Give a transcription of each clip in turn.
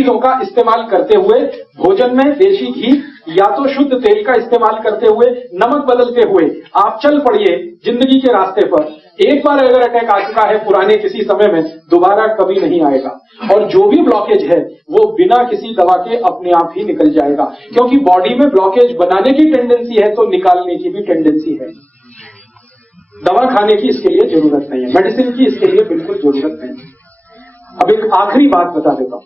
चीजों का इस्तेमाल करते हुए, भोजन में देशी घी या तो शुद्ध तेल का इस्तेमाल करते हुए, नमक बदलते हुए आप चल पड़िए जिंदगी के रास्ते पर। एक बार अगर अटैक आ चुका है पुराने किसी समय में, दोबारा कभी नहीं आएगा। और जो भी ब्लॉकेज है वो बिना किसी दवा के अपने आप ही निकल जाएगा, क्योंकि बॉडी में ब्लॉकेज बनाने की टेंडेंसी है तो निकालने की भी टेंडेंसी है। दवा खाने की इसके लिए जरूरत नहीं है, मेडिसिन की इसके लिए बिल्कुल जरूरत नहीं है। अब एक आखिरी बात बता देता हूं,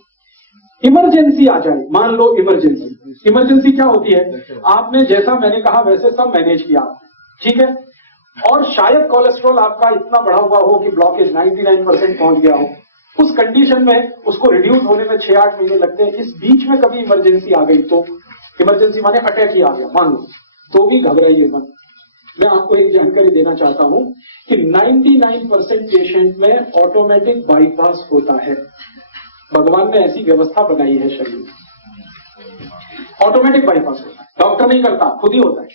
इमरजेंसी आ जाए, मान लो इमरजेंसी क्या होती है? आपने जैसा मैंने कहा वैसे सब मैनेज किया, ठीक है, और शायद कोलेस्ट्रॉल आपका इतना बढ़ा हुआ हो कि ब्लॉकेज 99% पहुंच गया हो। उस कंडीशन में उसको रिड्यूस होने में 6-8 महीने लगते हैं। इस बीच में कभी इमरजेंसी आ गई तो, इमरजेंसी माने अटैक ही आ गया मान लो, तो भी घबराइए मत। मैं आपको एक जानकारी देना चाहता हूं कि 99% पेशेंट में ऑटोमेटिक बाईपास होता है। भगवान ने ऐसी व्यवस्था बनाई है शरीर में, ऑटोमेटिक बाईपास होता है, डॉक्टर नहीं करता, खुद ही होता है।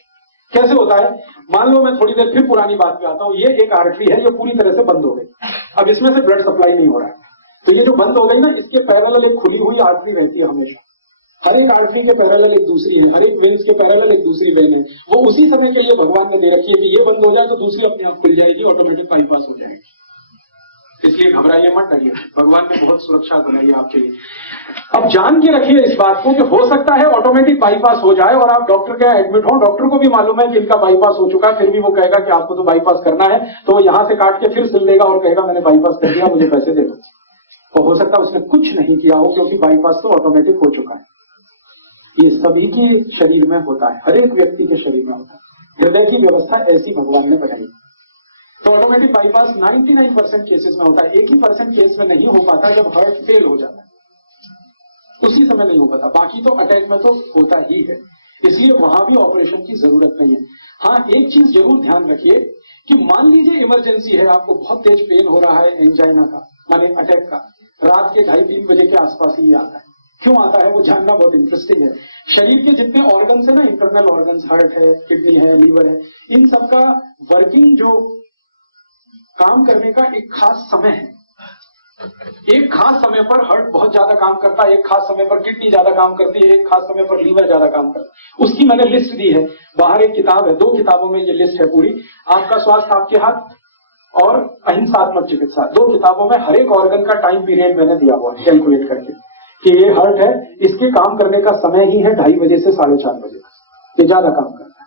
कैसे होता है? मान लो मैं थोड़ी देर फिर पुरानी बात पे आता हूं, ये एक आर्टरी है, ये पूरी तरह से बंद हो गई, अब इसमें से ब्लड सप्लाई नहीं हो रहा है, तो ये जो बंद हो गई ना, इसके पैरेलल एक खुली हुई आर्टरी रहती है हमेशा। हर एक आर्टरी के पैरेलल एक दूसरी है, हर एक वेन्स के पैरेलल एक दूसरी वेन है। वो उसी समय के लिए भगवान ने दे रखी है कि ये बंद हो जाए तो दूसरी अपने आप खुल जाएगी, ऑटोमेटिक बाईपास हो जाएगी। इसलिए घबराइए मत, डरिए, भगवान ने बहुत सुरक्षा बनाई है आपके लिए। अब जान के रखिए इस बात को कि हो सकता है ऑटोमेटिक बाईपास हो जाए और आप डॉक्टर के यहाँ एडमिट हो, डॉक्टर को भी मालूम है कि इनका बाईपास हो चुका है, फिर भी वो कहेगा कि आपको तो बाईपास करना है, तो वो यहां से काट के फिर सिल देगा और कहेगा मैंने बाईपास कर दिया, मुझे पैसे दे दो। तो हो सकता है उसने कुछ नहीं किया हो, क्योंकि बाईपास तो ऑटोमेटिक हो चुका है। ये सभी के शरीर में होता है, हर एक व्यक्ति के शरीर में होता है। हृदय की व्यवस्था ऐसी भगवान ने बनाई। तो ऑटोमेटिक बाईपास 99% केसेस में होता है। 1% केस में नहीं हो पाता जब हार्ट फेल हो जाता है, उसी समय नहीं हो पाता। बाकी तो अटैक में तो होता ही है, इसलिए वहां भी ऑपरेशन की जरूरत नहीं है। हाँ, एक चीज जरूर ध्यान रखिए कि मान लीजिए इमरजेंसी है, आपको बहुत तेज पेन हो रहा है एंजाइना का, माने अटैक का, रात के 2:30-3 बजे के आसपास ही आता है। क्यों आता है वो जानना बहुत इंटरेस्टिंग है। शरीर के जितने ऑर्गन्स है ना, इंटरनल ऑर्गन्स, हार्ट है, किडनी है, लीवर है, इन सबका वर्किंग जो काम करने का एक खास समय है। एक खास समय पर हार्ट बहुत ज्यादा काम करता है, एक खास समय पर किडनी ज्यादा काम करती है, एक खास समय पर लीवर ज्यादा काम करता है। उसकी मैंने लिस्ट दी है, बाहर एक किताब है, 2 किताबों में ये लिस्ट है पूरी। आपका स्वास्थ्य आपके हाथ और अहिंसात्मक चिकित्सा, 2 किताबों में हर एक ऑर्गन का टाइम पीरियड मैंने दिया हुआ है कैलकुलेट करके कि ये हार्ट है, इसके काम करने का समय ही है 2:30 बजे से 4:30 बजे तक, ये ज्यादा काम करता है।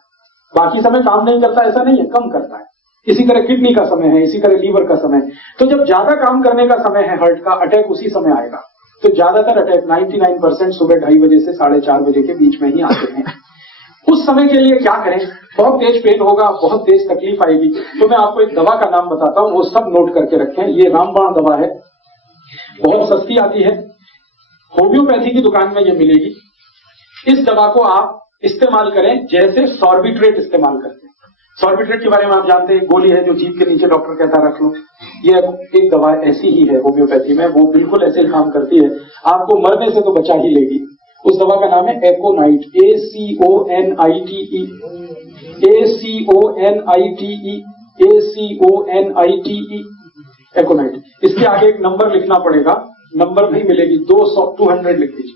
बाकी समय काम नहीं करता ऐसा नहीं है, कम करता है। इसी तरह किडनी का समय है, इसी तरह लीवर का समय है। तो जब ज्यादा काम करने का समय है हार्ट का, अटैक उसी समय आएगा। तो ज्यादातर अटैक 99% सुबह 2:30 बजे से 4:30 बजे के बीच में ही आते हैं। उस समय के लिए क्या करें? बहुत तेज पेन होगा, बहुत तेज तकलीफ आएगी, तो मैं आपको एक दवा का नाम बताता हूं, वो सब नोट करके रखें। ये रामबाण दवा है, बहुत सस्ती आती है, होम्योपैथी की दुकान में ये मिलेगी। इस दवा को आप इस्तेमाल करें जैसे सॉर्बिट्रेट इस्तेमाल करते हैं। सॉर्बिट्रेट के बारे में आप जानते हैं, गोली है जो जीभ के नीचे डॉक्टर कहता है रख लो। ये एक दवा ऐसी ही है होम्योपैथी में, वो बिल्कुल ऐसे ही काम करती है, आपको मरने से तो बचा ही लेगी। उस दवा का नाम है एकोनाइट, ACONITE, ACONITE, एकोनाइट। इसके आगे एक नंबर लिखना पड़ेगा, नंबर नहीं मिलेगी, 200 लिख दीजिए,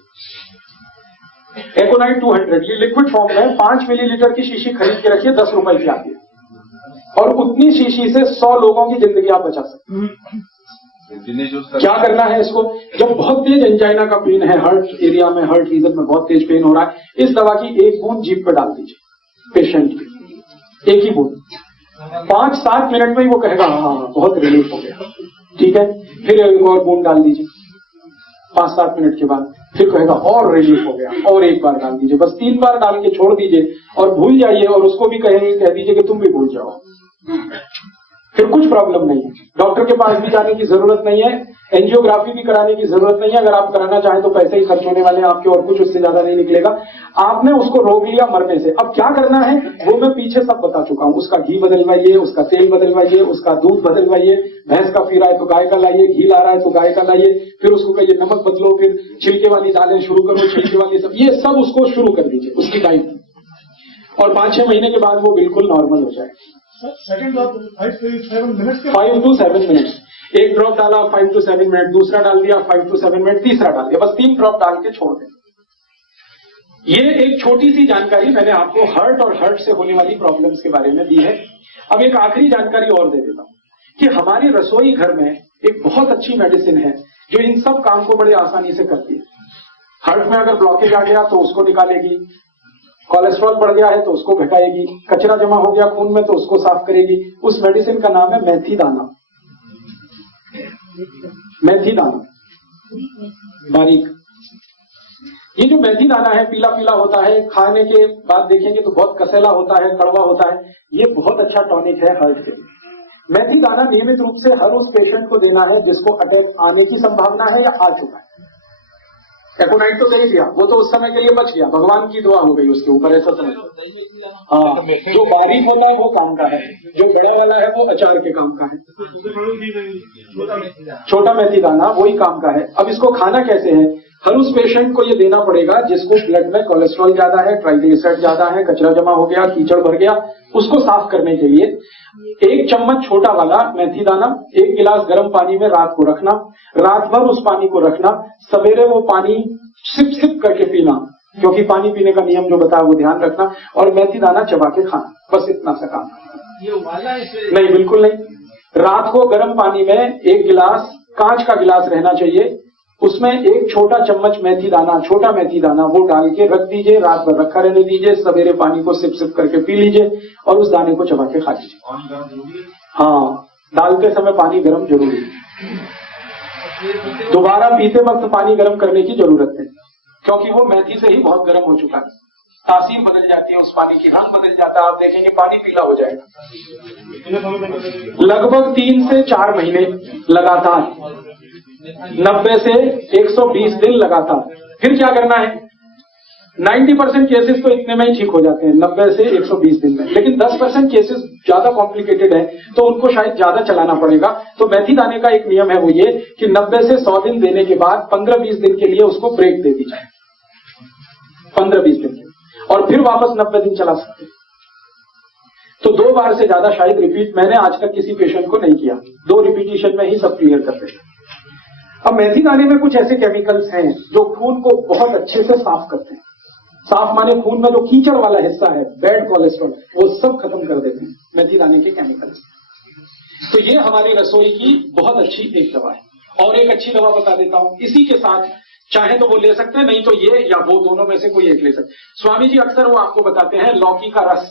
एकोनाइट 200। ये लिक्विड फॉर्म में 5 मिलीलीटर की शीशी खरीद के रखिए, 10 रुपए की आती है, और उतनी शीशी से 100 लोगों की जिंदगी आप बचा सकते हैं। क्या करना है इसको? जब बहुत तेज एंजाइना का पेन है, हार्ट एरिया में, हार्ट रीजन में बहुत तेज पेन हो रहा है, इस दवा की 1 बूंद जीभ पे डाल दीजिए पेशेंट की, 1 ही बूंद। 5-7 मिनट में ही वो कहेगा हाँ बहुत रिलीफ हो गया, ठीक है। फिर एक और बूंद डाल दीजिए, 5-7 मिनट के बाद फिर कहेगा और रिलीफ हो गया, और एक बार डाल दीजिए। बस 3 बार डाल के छोड़ दीजिए और भूल जाइए, और उसको भी कह दीजिए कि तुम भी भूल जाओ, फिर कुछ प्रॉब्लम नहीं है। डॉक्टर के पास भी जाने की जरूरत नहीं है, एंजियोग्राफी भी कराने की जरूरत नहीं है। अगर आप कराना चाहें तो पैसे ही खर्च होने वाले हैं आपके, और कुछ उससे ज्यादा नहीं निकलेगा। आपने उसको रोक लिया मरने से। अब क्या करना है वो मैं पीछे सब बता चुका हूं। उसका घी बदलवाइए, उसका तेल बदलवाइए, उसका दूध बदलवाइए, भैंस का पी रहा है तो गाय का लाइए, घी ला रहा है तो गाय का लाइए, फिर उसको कहिए नमक बदलो, फिर छिलके वाली दालें शुरू करो, छिलके वाली सब, ये सब उसको शुरू कर दीजिए उसकी डाइट, और 5-6 महीने के बाद वो बिल्कुल नॉर्मल हो जाएगी। 5 to 7 minutes। एक ड्रॉप डाला 5 to 7 मिनट, दूसरा डाल दिया 5 to 7 मिनट, तीसरा डाल दिया, बस 3 ड्रॉप डाल के छोड़ दें। ये एक छोटी सी जानकारी मैंने आपको हार्ट और हार्ट से होने वाली प्रॉब्लम्स के बारे में दी है। अब एक आखिरी जानकारी और दे देता हूं कि हमारी रसोई घर में एक बहुत अच्छी मेडिसिन है जो इन सब काम को बड़े आसानी से करती है। हार्ट में अगर ब्लॉकेज आ गया तो उसको निकालेगी, कोलेस्ट्रॉल बढ़ गया है तो उसको घटाएगी, कचरा जमा हो गया खून में तो उसको साफ करेगी। उस मेडिसिन का नाम है मेथी दाना। मेथी दाना बारीक, ये जो मेथी दाना है पीला पीला होता है, खाने के बाद देखेंगे तो बहुत कसैला होता है, कड़वा होता है। ये बहुत अच्छा टॉनिक है हार्ट के लिए। मेथी दाना नियमित रूप से हर उस पेशेंट को देना है जिसको अटैक आने की संभावना है या आ चुका है। एकोनाइट तो दे ही दिया, वो तो उस समय के लिए बच गया, भगवान की दुआ हो गई उसके ऊपर, ऐसा समझ। हाँ, जो बारीक होता है वो काम का है, जो बड़ा वाला है वो अचार के काम का है। छोटा मेथी दाना वही काम का है। अब इसको खाना कैसे है? हर उस पेशेंट को ये देना पड़ेगा जिसको ब्लड में कोलेस्ट्रॉल ज्यादा है, ट्राइग्लिसराइड ज्यादा है, कचरा जमा हो गया, कीचड़ भर गया, उसको साफ करने के लिए 1 चम्मच छोटा वाला मेथी दाना 1 गिलास गर्म पानी में रात को रखना, रात भर उस पानी को रखना, सवेरे वो पानी सिप सिप करके पीना, क्योंकि पानी पीने का नियम जो बताया वो ध्यान रखना, और मेथी दाना चबा के खाना। बस इतना सा काम नहीं, बिल्कुल नहीं। रात को गर्म पानी में 1 गिलास, कांच का गिलास रहना चाहिए, उसमें 1 छोटा चम्मच मेथी दाना, छोटा मेथी दाना वो डाल के रख दीजिए, रात भर रखा रहने दीजिए, सवेरे पानी को सिप सिप करके पी लीजिए और उस दाने को चबा के खा लीजिए। हाँ, डालते समय पानी गर्म जरूरी है। दोबारा पीते वक्त पानी गर्म करने की जरूरत है, क्योंकि वो मेथी से ही बहुत गर्म हो चुका है, तासीर बदल जाती है उस पानी की, रंग बदल जाता है, आप देखेंगे पानी पीला हो जाएगा। लगभग 3 से 4 महीने लगातार, 90 से 120 दिन लगातार। फिर क्या करना है? 90% केसेस तो इतने में ही ठीक हो जाते हैं, 90 से 120 दिन में, लेकिन 10% केसेस ज्यादा कॉम्प्लिकेटेड है तो उनको शायद ज्यादा चलाना पड़ेगा। तो मेथी दाने का एक नियम है, वो ये कि 90 से 100 दिन देने के बाद 15-20 दिन के लिए उसको ब्रेक दे दी जाए, 15-20 दिन के, और फिर वापस 90 दिन चला सकते हैं। तो 2 बार से ज्यादा शायद रिपीट मैंने आज तक किसी पेशेंट को नहीं किया, 2 रिपीटिशन में ही सब क्लियर करते हैं। अब मेथी दाने में कुछ ऐसे केमिकल्स हैं जो खून को बहुत अच्छे से साफ करते हैं। साफ माने खून में जो कीचड़ वाला हिस्सा है, बैड कोलेस्ट्रॉल, वो सब खत्म कर देते हैं मेथी दाने के केमिकल्स। तो ये हमारी रसोई की बहुत अच्छी एक दवा है। और एक अच्छी दवा बता देता हूं, इसी के साथ चाहे तो वो ले सकते हैं, नहीं तो ये या वो, दोनों में से कोई एक ले सकते। स्वामी जी अक्सर वो आपको बताते हैं लौकी का रस।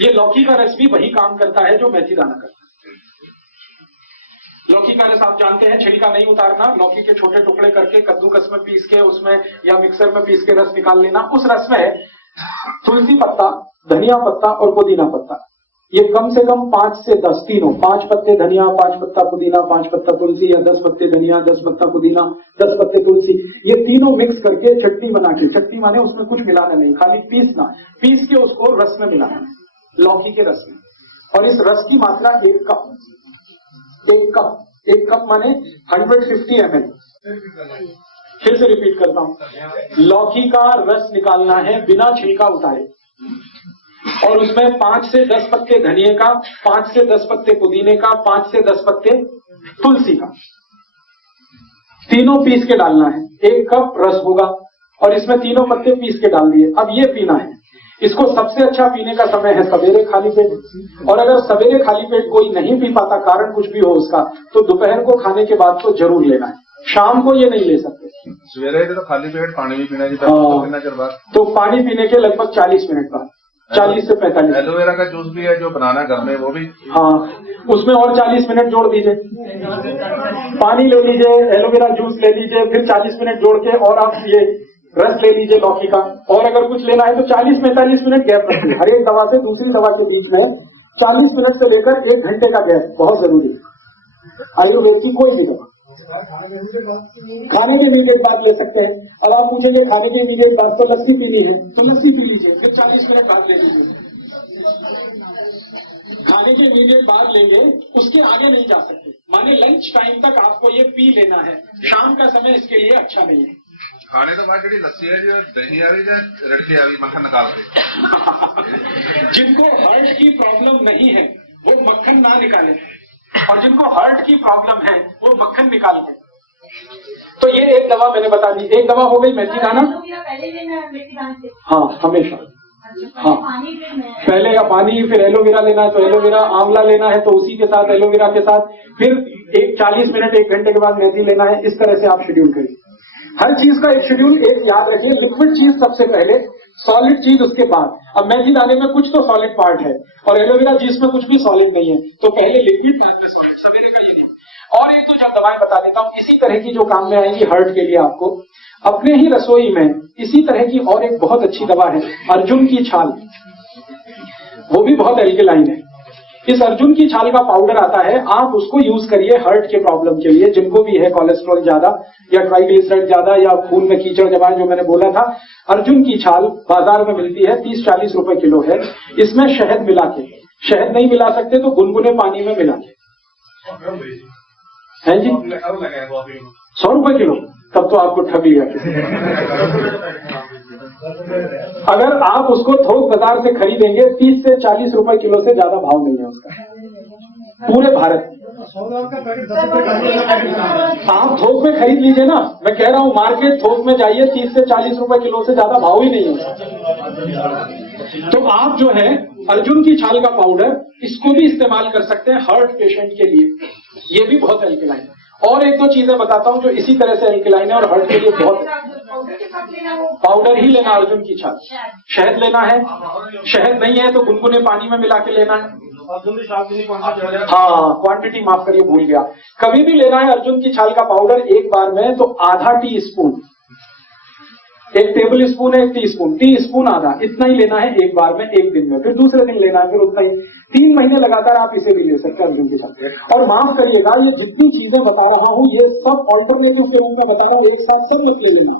ये लौकी का रस भी वही काम करता है जो मेथी दाना करता है। लौकी का रस आप जानते हैं, छिलका नहीं उतारना, लौकी के छोटे टुकड़े करके कद्दूकस में पीस के उसमें या मिक्सर में पीस के रस निकाल लेना। उस रस में तुलसी पत्ता, धनिया पत्ता और पुदीना पत्ता, ये कम से कम 5 से 10, तीनों, 5 पत्ते धनिया, 5 पत्ता पुदीना, 5 पत्ता तुलसी, या 10 पत्ते धनिया, 10 पत्ता पुदीना, 10 पत्ते तुलसी, ये तीनों मिक्स करके चटनी बना के, चटनी माने उसमें कुछ मिलाना नहीं, खाली पीसना, पीस के उसको रस में मिलाना, लौकी के रस में। और इस रस की मात्रा 1 कप, 1 कप माने 150 ml। फिर से रिपीट करता हूं, लौकी का रस निकालना है बिना छिलका उतारे, और उसमें 5 से 10 पत्ते धनिए का, 5 से 10 पत्ते पुदीने का, 5 से 10 पत्ते तुलसी का, तीनों पीस के डालना है। 1 कप रस होगा और इसमें तीनों पत्ते पीस के डाल दिए। अब ये पीना है। इसको सबसे अच्छा पीने का समय है सवेरे खाली पेट, और अगर सवेरे खाली पेट कोई नहीं पी पाता, कारण कुछ भी हो उसका, तो दोपहर को खाने के बाद तो जरूर लेना है, शाम को ये नहीं ले सकते। सवेरे तो खाली पेट पानी भी पीना चाहिए। तो पानी पीने के लगभग 40 मिनट बाद, 40 से 45। एलोवेरा का जूस भी है जो बनाना घर में, वो भी, हाँ, उसमें और 40 मिनट जोड़ दीजिए। पानी ले लीजिए, एलोवेरा जूस ले लीजिए, फिर 40 मिनट जोड़ के और आप ये रस ले लीजिए लौकी का, और अगर कुछ लेना है तो 40-45 मिनट गैप रखिए हर एक दवा से दूसरी दवा के बीच में। 40 मिनट से लेकर 1 घंटे का गैप बहुत जरूरी है आयुर्वेद की कोई भी दवा। खाने के इमीडिएट बाद ले सकते हैं। अब आप पूछेंगे खाने के इमीडिएट बाद तो लस्सी पीनी है, तो लस्सी पी लीजिए, फिर 40 मिनट बाद ले लीजिए। खाने के इमीडिएट बाद लेंगे, उसके आगे नहीं जा सकते, माने लंच टाइम तक आपको ये पी लेना है। शाम का समय इसके लिए अच्छा नहीं है। खाने तो बाद जी लस्सी है जो दही आ रही है, रड़के आ रही, मक्खन निकाल के। जिनको हार्ट की प्रॉब्लम नहीं है वो मक्खन ना निकालें, और जिनको हार्ट की प्रॉब्लम है वो मक्खन निकाल के। तो ये एक दवा मैंने बता दी। एक दवा हो गई मेथी दाना। हाँ, हमेशा। हाँ, पहले का पानी, फिर एलोवेरा लेना है तो एलोवेरा, आंवला लेना है तो उसी के साथ एलोवेरा के साथ, फिर 40 मिनट 1 घंटे के बाद मेथी लेना है। इस तरह से आप शेड्यूल करिए। हर चीज का एक शेड्यूल। एक याद रखिए, लिक्विड चीज सबसे पहले, सॉलिड चीज उसके बाद। अब मेथी दाने में कुछ तो सॉलिड पार्ट है और एलोवेरा जूस में कुछ भी सॉलिड नहीं है, तो पहले लिक्विड बाद में सॉलिड, सवेरे का ये नहीं। और एक दो जब दवाएं बता देता हूं इसी तरह की जो काम में आएंगी हार्ट के लिए आपको। अपने ही रसोई में इसी तरह की और एक बहुत अच्छी दवा है, अर्जुन की छाल। वो भी बहुत एल्केलाइन है। इस अर्जुन की छाल का पाउडर आता है, आप उसको यूज करिए हार्ट के प्रॉब्लम के लिए, जिनको भी है कोलेस्ट्रॉल ज्यादा या ट्राइग्लिसराइड ज्यादा या खून में कीचड़ जमाए, जो मैंने बोला था। अर्जुन की छाल बाजार में मिलती है, 30-40 रुपए किलो है। इसमें शहद मिला के, शहद नहीं मिला सकते तो गुनगुने पानी में मिला के है जी, 100 रुपए किलो। तब तो आपको ठग लिया किसी ने। अगर आप उसको थोक बाजार से खरीदेंगे 30 से 40 रुपए किलो से ज्यादा भाव नहीं है उसका पूरे भारत में। आप थोक में खरीद लीजिए ना, मैं कह रहा हूं मार्केट थोक में जाइए, 30 से 40 रुपए किलो से ज्यादा भाव ही नहीं है। तो आप जो है अर्जुन की छाल का पाउडर, इसको भी इस्तेमाल कर सकते हैं हार्ट पेशेंट के लिए। ये भी बहुत एल्केलाइन है। और एक दो चीजें बताता हूं जो इसी तरह से एल्केलाइन है और हार्ट के लिए बहुत। पाउडर ही लेना, अर्जुन की छाल। शहद लेना है, शहद नहीं है तो गुनगुने पानी में मिला के लेना है। हाँ, क्वांटिटी माफ करिए, भूल गया। कभी भी लेना है अर्जुन की छाल का पाउडर एक बार में तो आधा टी-स्पून, 1 टेबल स्पून है 1 टी-स्पून, टी-स्पून आधा, इतना ही लेना है एक बार में, एक दिन में। फिर दूसरे दिन लेना है, फिर उतना ही। 3 महीने लगातार आप इसे भी ले सकते हैं अर्जुन की छाल। और माफ करिएगा, ये जितनी चीजें बता रहा हूं ये सब ऑल्टरनेटिव के रूप में बता रहा हूं, एक साथ सब मत ले लेना।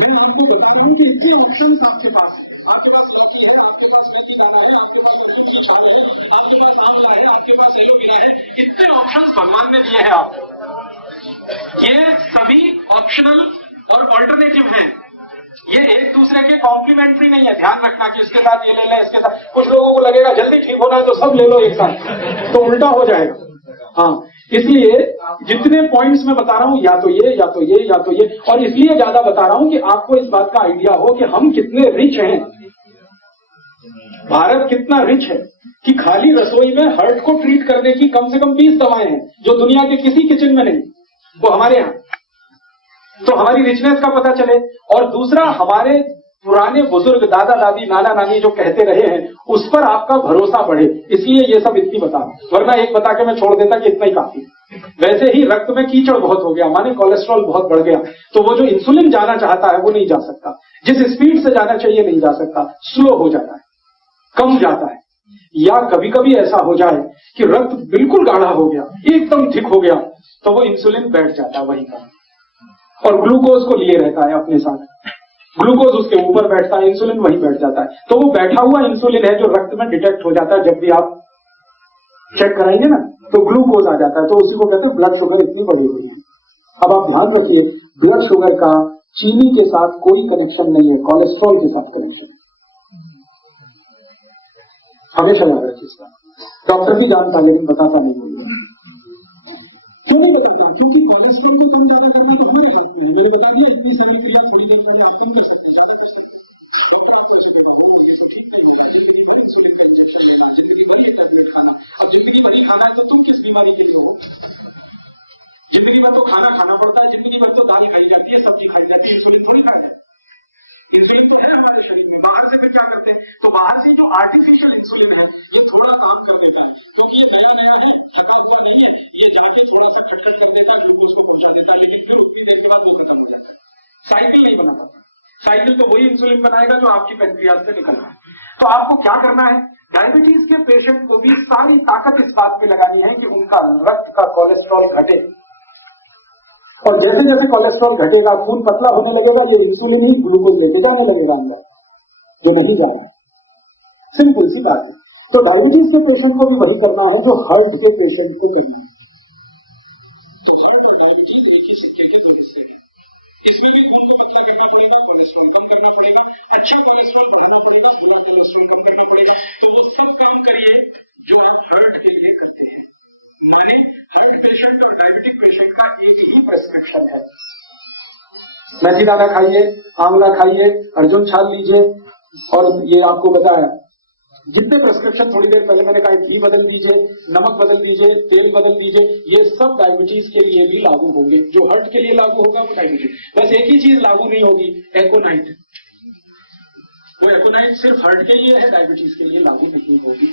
मैं आपको बता रहा हूं कि इतने ऑप्शंस आपके पास हैं। आपके पास लौकी है, आपके पास मेथी दाना है, आपके पास अर्जुन की छाल है, आपके पास आंवला है, आपके पास एलोवेरा है। इतने ऑप्शंस भगवान ने दिए हैं आपको। ये सभी ऑप्शनल और ऑल्टरनेटिव हैं। ये एक दूसरे के कॉम्प्लीमेंट्री नहीं है। ध्यान रखना कि इसके साथ ये ले लें, इसके साथ। कुछ लोगों को लगेगा जल्दी ठीक होना है तो सब ले लो एक साथ, तो उल्टा हो जाएगा। हाँ, इसलिए जितने पॉइंट्स मैं बता रहा हूं, या तो ये या तो ये या तो ये, और इसलिए ज्यादा बता रहा हूं कि आपको इस बात का आइडिया हो कि हम कितने रिच हैं। भारत कितना रिच है कि खाली रसोई में हार्ट को ट्रीट करने की कम से कम 20 दवाएं हैं जो दुनिया के किसी किचन में नहीं, वो हमारे यहां। तो हमारी रिचनेस का पता चले। और दूसरा, हमारे पुराने बुजुर्ग, दादा दादी, नाना नानी जो कहते रहे हैं, उस पर आपका भरोसा बढ़े, इसलिए ये सब इतनी बता। वरना एक बता के मैं छोड़ देता कि इतना ही काफी। वैसे ही रक्त में कीचड़ बहुत हो गया, माने कोलेस्ट्रॉल बहुत बढ़ गया, तो वो जो इंसुलिन जाना चाहता है वो नहीं जा सकता, जिस स्पीड से जाना चाहिए नहीं जा सकता, स्लो हो जाता है, कम जाता है। या कभी कभी ऐसा हो जाए कि रक्त बिल्कुल गाढ़ा हो गया, एकदम थिक हो गया, तो वो इंसुलिन बैठ जाता है वहीं पर, और ग्लूकोज को लिए रहता है अपने साथ। ग्लूकोज उसके ऊपर बैठता है, इंसुलिन वहीं बैठ जाता है। तो वो बैठा हुआ इंसुलिन है जो रक्त में डिटेक्ट हो जाता है। जब भी आप चेक कराएंगे ना तो ग्लूकोज आ जाता है, तो उसी को कहते हैं ब्लड शुगर इतनी बढ़ी हुई है। अब आप ध्यान रखिए, ब्लड शुगर का चीनी के साथ कोई कनेक्शन नहीं है, कोलेस्ट्रॉल के साथ कनेक्शन है। हमेशा याद रखिए इसका। डॉक्टर भी जानता लेकिन बताता नहीं मुझे। क्यों नहीं बताता? क्योंकि कोलेस्ट्रॉल को कम ज्यादा करना तो हमारे हाथ में है। मैंने बता दिया, इतनी सरल क्रिया थोड़ी देर पहले आप कम कर सकते हैं, ज्यादा कर सकते हैं। डॉक्टर आपको ऐसे कहेगा, हो ये तो ठीक नहीं होगा, जिंदगी भर इंसुलिन का इंजेक्शन लेना, जिंदगी भर ये टैबलेट खाना। अब जिंदगी भर ही खाना है तो तुम किस बीमारी के लिए हो? जिंदगी भर तो खाना खाना पड़ता है, जिंदगी भर तो दाल खाई जाती है, सब्जी खाई जाती है, इंसुलिन थोड़ी खाया जाता है। इंसुलिन तो है हमारे शरीर में। बाहर से फिर क्या करते हैं? तो बाहर से जो आर्टिफिशियल इंसुलिन है ये थोड़ा काम कर देता है, क्योंकि ये नया नया है, थका हुआ नहीं है, ये जाके थोड़ा सा खटखट कर देता है, ग्लूकोज को पहुंचा देता है, लेकिन फिर उतनी देर के बाद वो खत्म हो जाता है। साइकिल नहीं बना पाता। साइकिल तो वही इंसुलिन बनाएगा जो आपकी पेनक्रियाज से निकल रहा है। तो आपको क्या करना है? डायबिटीज के पेशेंट को भी सारी ताकत इस बात पे लगानी है कि उनका रक्त का कोलेस्ट्रॉल घटे, और जैसे जैसे कोलेस्ट्रॉल घटेगा, खून पतला होने लगेगा, ये इंसुलिन ही ग्लूकोज लेके जाने लगेगा अंदर, जो नहीं जा रहा है। सिंपल सी बात है। तो डायबिटीज के पेशेंट को भी वही करना है जो हार्ट के पेशेंट को करना है। तो हार्ट और डायबिटीज एक ही सिक्के के दो हिस्से हैं। इसमें भी खून को पतला करना पड़ेगा, कोलेस्ट्रॉल कम करना पड़ेगा, अच्छा कोलेस्ट्रॉल बढ़ाना पड़ेगा, बुरा कोलेस्ट्रॉल कम करना पड़ेगा। तो वो सब काम करिए जो आप हार्ट के लिए करते हैं। माने हार्ट पेशेंट और डायबिटिक पेशेंट का एक ही प्रिस्क्रिप्शन है, मेथी दाना खाइए, आंवला खाइए, अर्जुन छाल लीजिए, और ये आपको बताया जितने प्रिस्क्रिप्शन थोड़ी देर पहले मैंने कहा, घी बदल दीजिए, नमक बदल दीजिए, तेल बदल दीजिए, ये सब डायबिटीज के लिए भी लागू होंगे। जो हार्ट के लिए लागू होगा वो डायबिटीज, बस एक ही चीज लागू नहीं होगी, एकोनाइट। वो एकोनाइट सिर्फ हार्ट के लिए है, डायबिटीज के लिए लागू नहीं होगी।